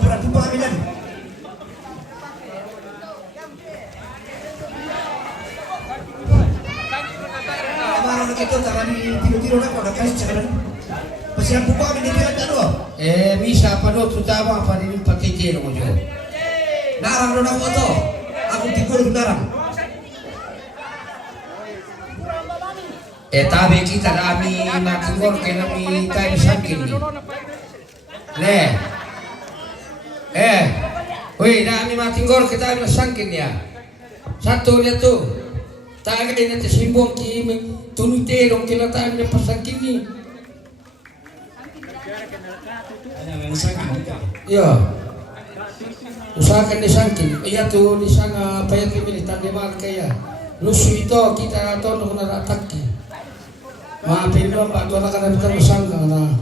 pura tumpah kami dan. Kemarin kita tarani tiro-tiro na ko nakali sa kanan. Pasiyan po kami di kira tado. Bisa pa do tutama pa din patitiro mo jo. Narang do na ko to. Ako tigol narang. Tabi kita kami makingor kay nami tayo sangkin ni. Woi, nami makingor kita nami sangkin ya. Satu lihat tuh. Tagay na simbong ki tunutero kila tayo na pasangkin ni. Iya. Usahakan disangkin. Iya tuh di sana payah kami tanda kaya. Lusu itu kita tahu nung naratak. Maafin dong Pak, tuan akan kita bersangka nah.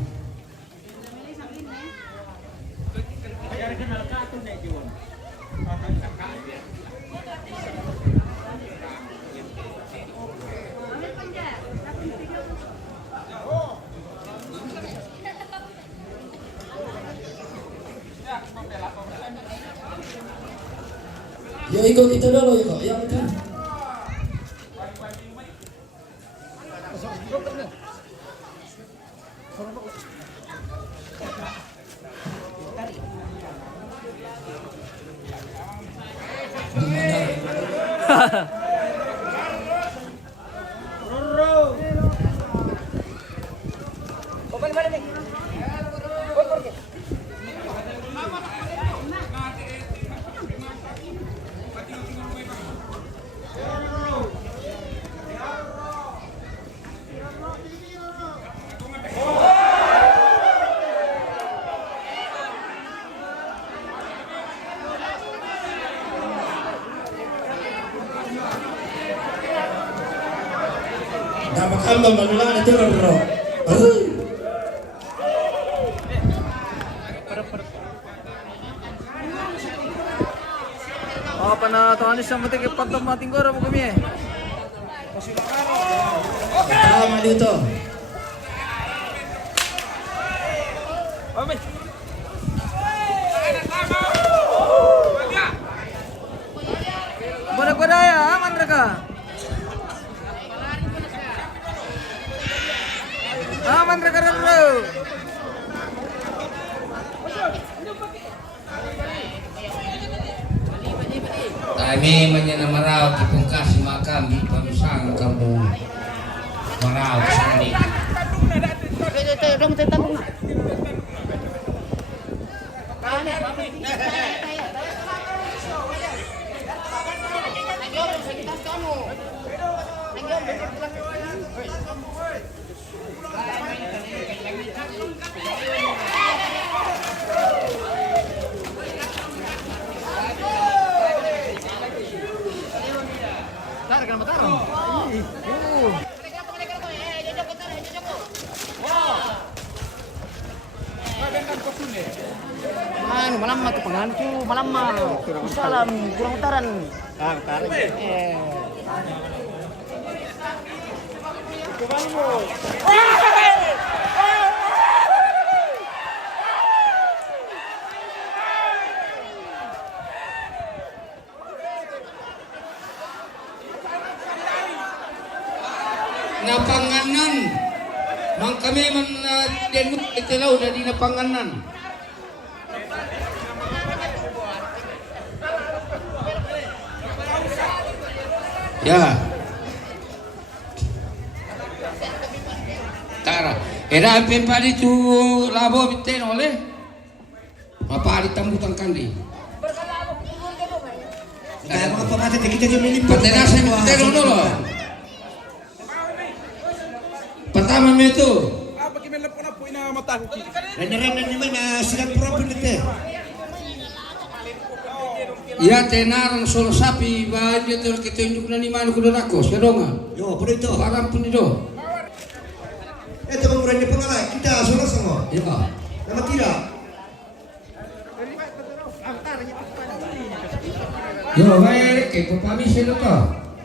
Ya ikut kita dulu ya betul. Dapat kambang manulang itu bro. Apa na tuan isang mati ke pantom mating gora mo kami. Tama dito. Mana ya, aman mereka. Aman mereka dulu. Kami menyenamarau di pungkas makam di pamisang kamu marau sendiri. Malam mah tuh pengantu, malam mah salam kurang utaran. Utaran. Napanganan, mang kami denut itilaw dari napanganan. Ya. Tara. Era pempari tu labo biten oleh. Mapari tambutang kandi. Kaya mga pamati kita jom nilipat. Patenasan biten dulu. Pertama itu. Apa kami lepas na po ina mata ko. Renderan naman na silang propin nito. Ya tenarang solo sapi ba dia tu kita tunjuk na ni manu kuda rakos kedonga. Yo, pun itu. Barang pun itu. Teman berani pengalai kita solo semua. Ya. Nama tidak. Yo, baik ke pami selo to.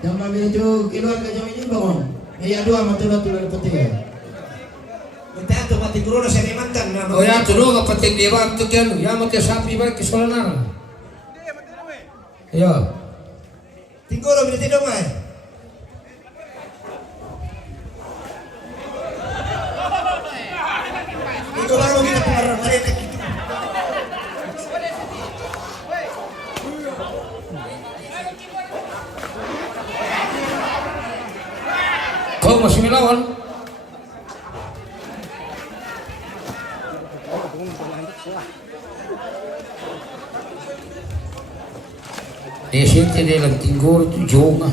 Yang mami itu keluar ke jam ini bangun. Ya dua mati tulang putih. Kita to mati corona sa mantan na. O ya tulo kapatid di ba to kyan ya mo te sapi ba kisolanan. Ya. Tingoro binati dong ay. Ito lang kita pengaruh mereka gitu. Kau masih melawan? Siete dalam tinggor itu jonga.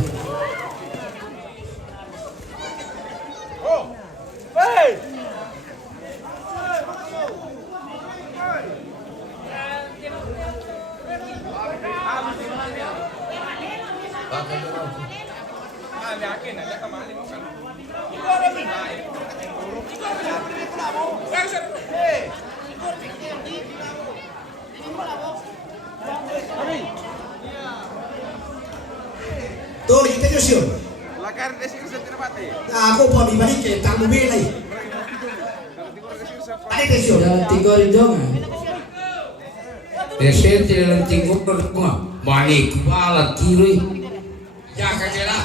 Tuh kita Yusuf. Lakar desi sa tinapati. Ako po balik ke tamu belai. Ada Yusuf. Dalam tiga orang dong. Siete dalam tinggor itu balik kepala kiri. Ya kagela.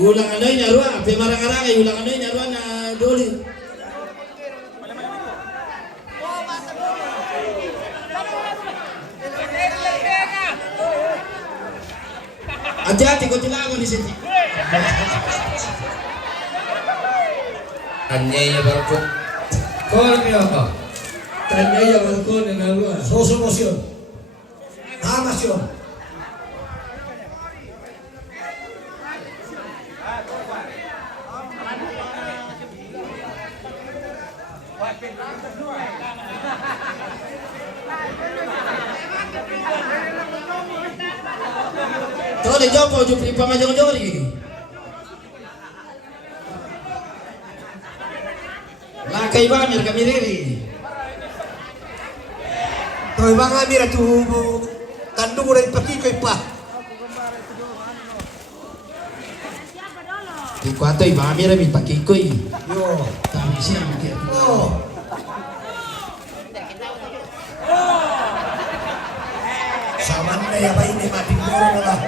Ulang ano yung nyaruan, pemarang-arang ay ulang ano yung nyaruan na doli. Hati-hati kau tilawan di sini. Anyanya baru kok. Kau ni apa? Tanya ya balkon na naruan. Soso motion. Hamas yun. Tole jopo jupri pamajong jori. Lakay banyer kami riri. Toy mga mira tu kandung udah pakikoy pa. Di kwato ibamira mi pakikoy. Yo. Tami siya mikir. Oh. Sama na ya ba ini mati koro na lah.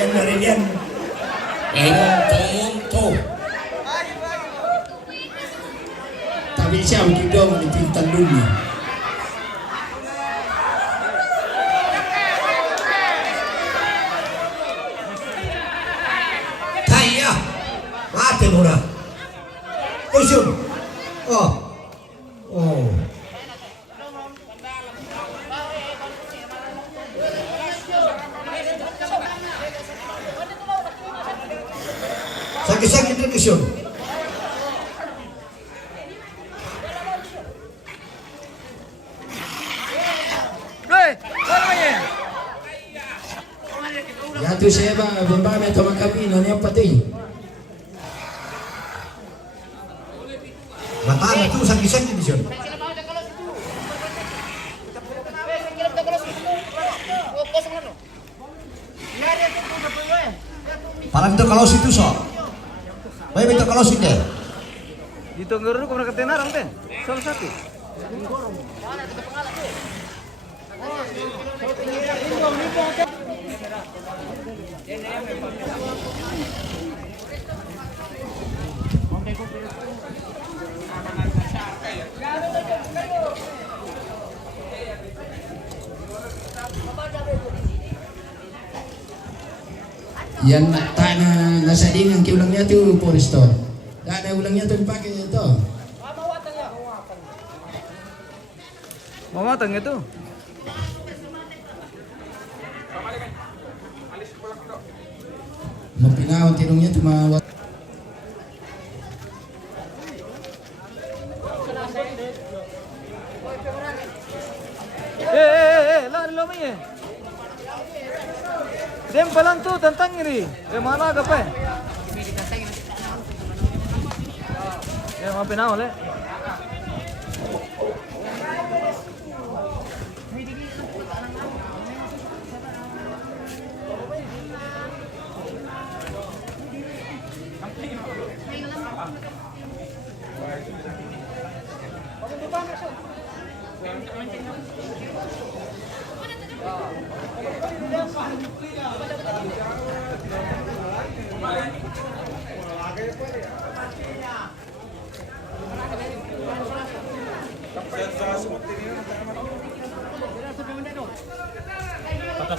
Yan na rin yan. Ento. Tami siya mikir dong ni pintan dulu. Kaya. Mati mo na. Yusuf. Oh. Oh. Sakit-sakit din Yusuf. Hey, ano yan? Ya tu saya bang, bamba me toma kabino niya patay. Matanga tu sakit-sakit Yusuf. Parang itu kalau situ so. Baik itu kalau situ. Dito ang garo ko na katenarang ten. Salah satu. Yan tanah nasa dingang kiulangnya tu Forester. Gak ada ulangnya tu dipakai itu. Mamatang ito. Mapinawan tinongnya tu mawat. Lari lo may eh. Dem palang tu tantang iri. Mana ka pa eh? Mapinaw le.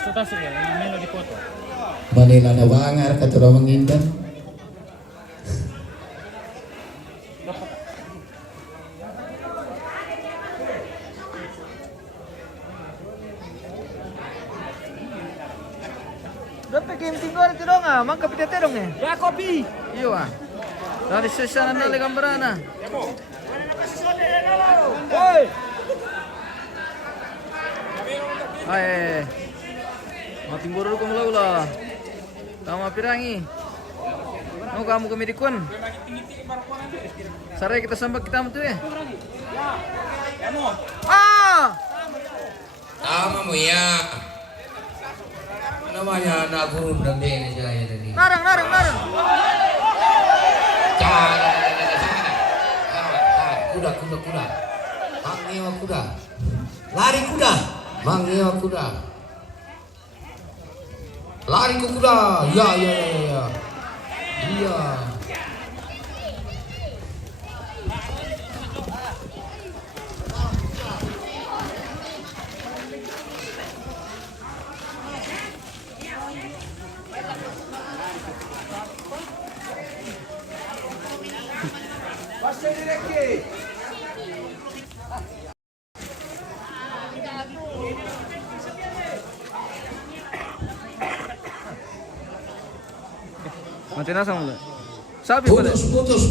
Tutas ya, yang melo di foto. Manila na wangar ka turo mangindan. Dapat game tinggal itu dong ah, mang kapit dong ya. Ya kopi. Iya ah. Dari sesana nale gambarana. Woi. Hai. Mati buru ko mula. Tama pirangi. No kamu kumidikun. Sarai kita sambak kita tuh ya. Ah! Tama mo ya. Namanya anak guru dan dia jaya tadi. Narang. Kuda. Mangewa kuda. Lari kuda. Mangewa kuda. Lari ke kuda. Ya. Iya. Mati nasa mula. Sabi pala. Putus.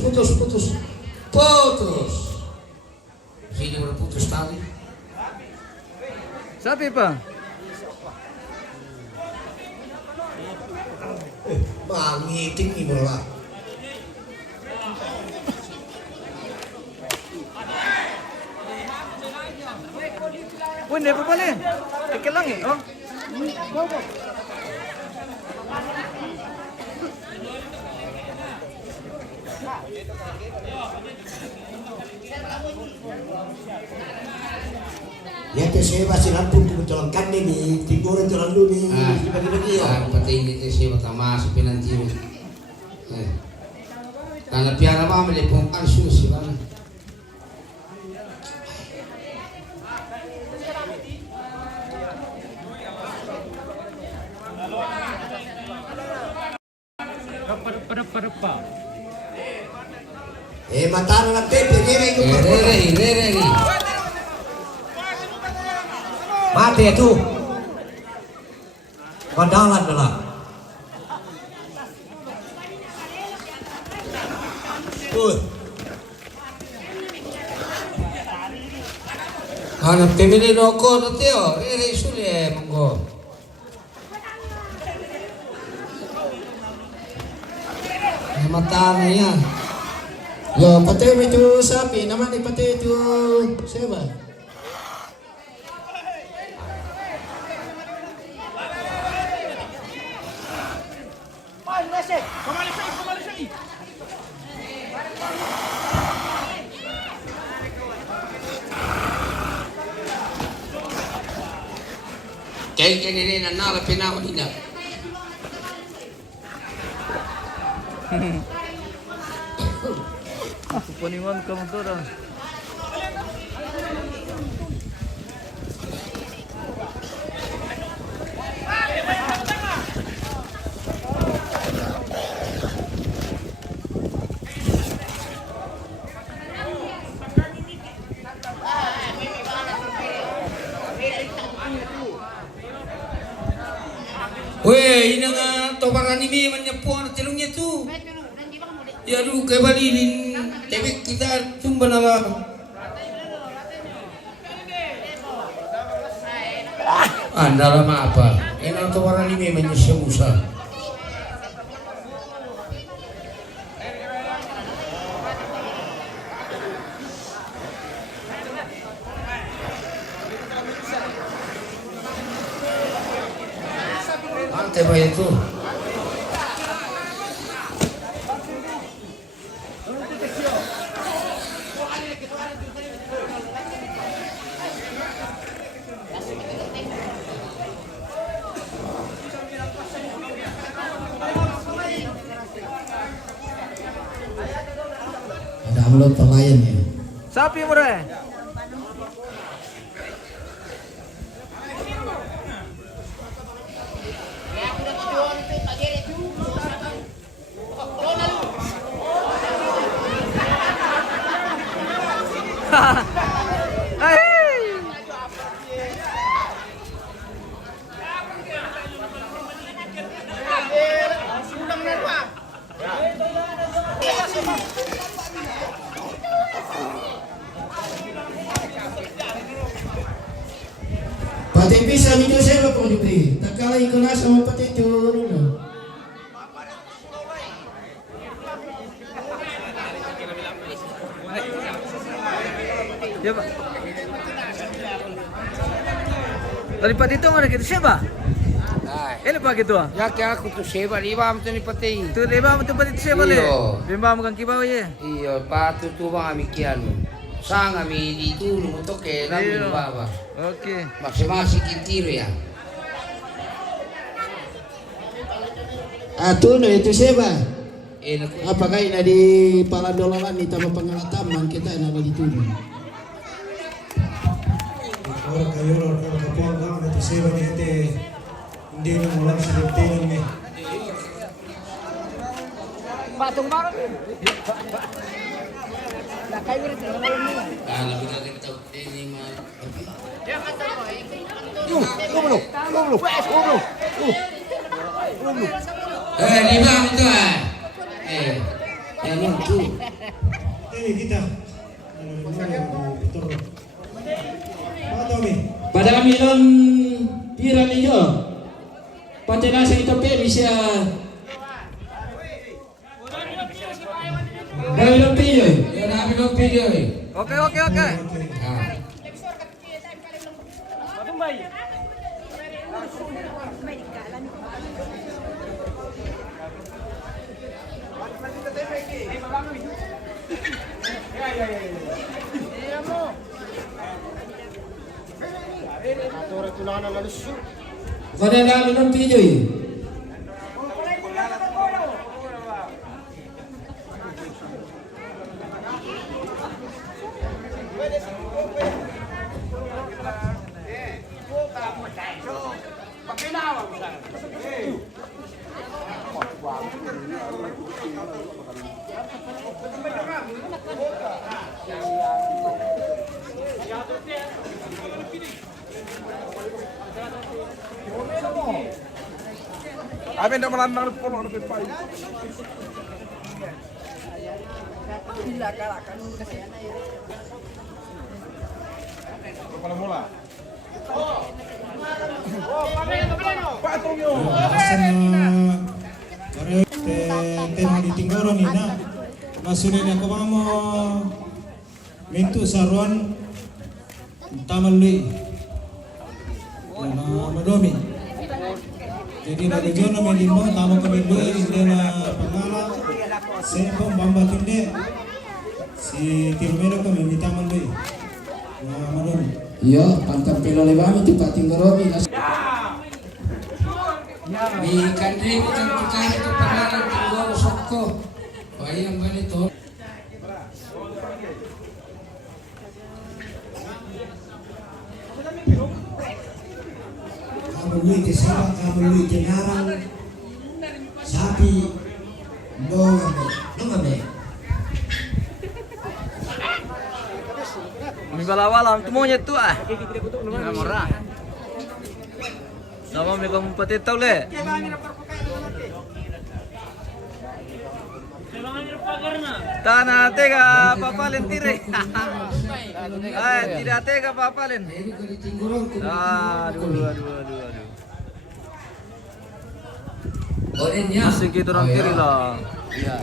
Sini udah putus tali. Sabi pa. Mangiting ni bola. Wih, hindi pa pala eh. Teka lang eh. Oh. Ya saya masih lampung kebetulan ni tiburan jalan dulu nih dibagi-bagi ya. Pati ini siya matama sa pinantiyo. Karena piara mama le pong ansu si bang. Pada. Mata na tepe Rere. mati itu. Kondalan lah. Hanap kemini noko na tiyo. Rere suli monggo. Mata na yan. Yo, pati mo itu sapi, naman ipati itu siapa? Kayak gini na nala pinawa nila. Aku paniman kamu tuh dah. Weh, ini nga tobaran ini menyepu anak telungnya tuh. Ya aduh, kayak balilin. Tapi kita cuma nama. Anda lama apa? Ini tobaran ini menyepu. Ante ba itu? download pelayan ya. Sapi mo rin. Pati bisa video saya kung diberi. Tak kala ikon na sama pati itu. Ya, Pak. Daripada itu ada gitu siapa? Ini pak gitu ah? Ya kaya aku tu seba liba mo ni pati. Tu leba mo tu pati siapa le? Iyo. Bimba mo kang kibaw ye. Iyo, patu tu bang amikian mo. Sang ami ditulong mo to kay namin Iyo. baba. Okay. Maksi-maksi kintiro ya. Atuno itu siapa? Naku. Apakah ina di palandolaran di tama pangalataman kita ina dituduh. Ora kayo ora kapuang kang ito siya ni ate hindi na mo lang sa diptingan ni. Patung banget. Nah, kayak gitu. Kalau kita ini mah. Lima itu ah. Yang itu. Ini kita. Mga Tommy. Pada kami lon pira ninyo. Pati nasa ito pe siya. Dami lon pilyo. Ya nabi lo video eh. Okay. Ah. Pada dami lon pilyo eh. Amin dah melandang polo lebih baik. Kepala mula. Tema di Tinggoro ni na masunin ako mo mintu saruan tamalui na madomi. Jadi na jono medimo tamo kami lui hindi na pangala sepong bamba tinde si Tirumeno kami ni tamalui na madomi. Iya, pantang pilo lebami tu pating goromi. Di kandri kita tukar itu pangalan Tinggoro Soko. Bayang ganito. Kamului ke sabak, kamului ke narang, sapi, dongame. May balawalam tu monyet tu ah. Nah, murah. Nama may kang patitaw le. Tanah tega papalin tire. Tidak tega papalin. Aduh. Orangnya. Masih gitu orang kiri lah. Iya.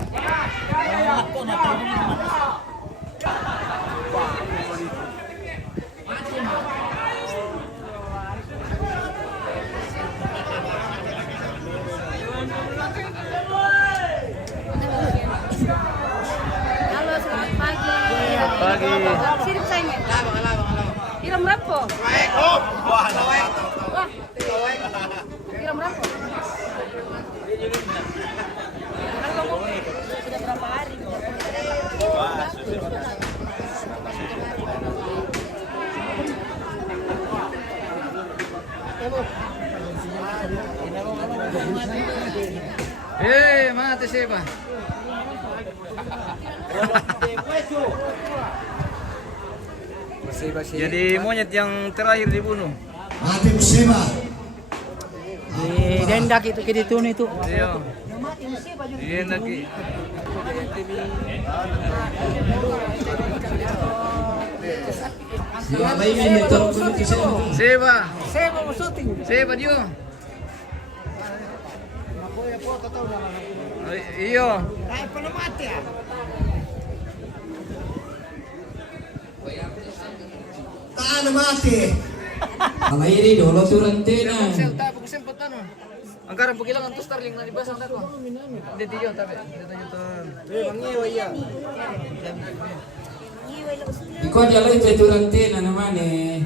Halo, selamat pagi. Pagi. Sini sayangnya. Kirim berapa? Wah. Kirim berapa? Sudah berapa hari? siapa? Jadi monyet yang terakhir dibunuh. Mati musibah. Di dendak itu ke ditun itu. Iya. Iya lagi. Siapa ini turun ke sini? Siapa? Saya mau syuting. Siapa dia? Iya. Ay, pala mati ah. Tahan mati. Ang iri dolo turun tena. Pag-sel pa tanong. Ang karang pagilangan to Starling na dibasa ang dako. Hindi tiyo tabi. Dito yung to. Ikaw dia lo itu turun tena naman eh.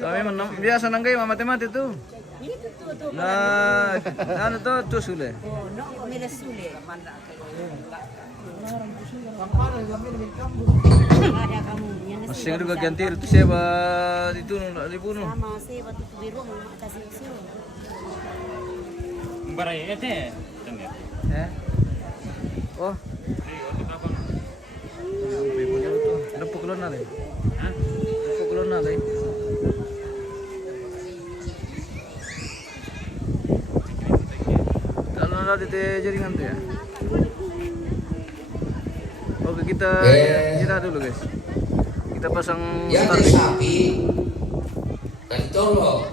Sabi man biasa nang kayo mati-mati to. Na ano to tusule. Masih ada ganti itu siapa itu dibunuh. Eh? Oh. Pukulon na rin. Pukulon na rin. Kalau na dito jaringan tuh ya. Oke kita dulu guys. Kita pasang Yang Starlink. sapi, kan tolong.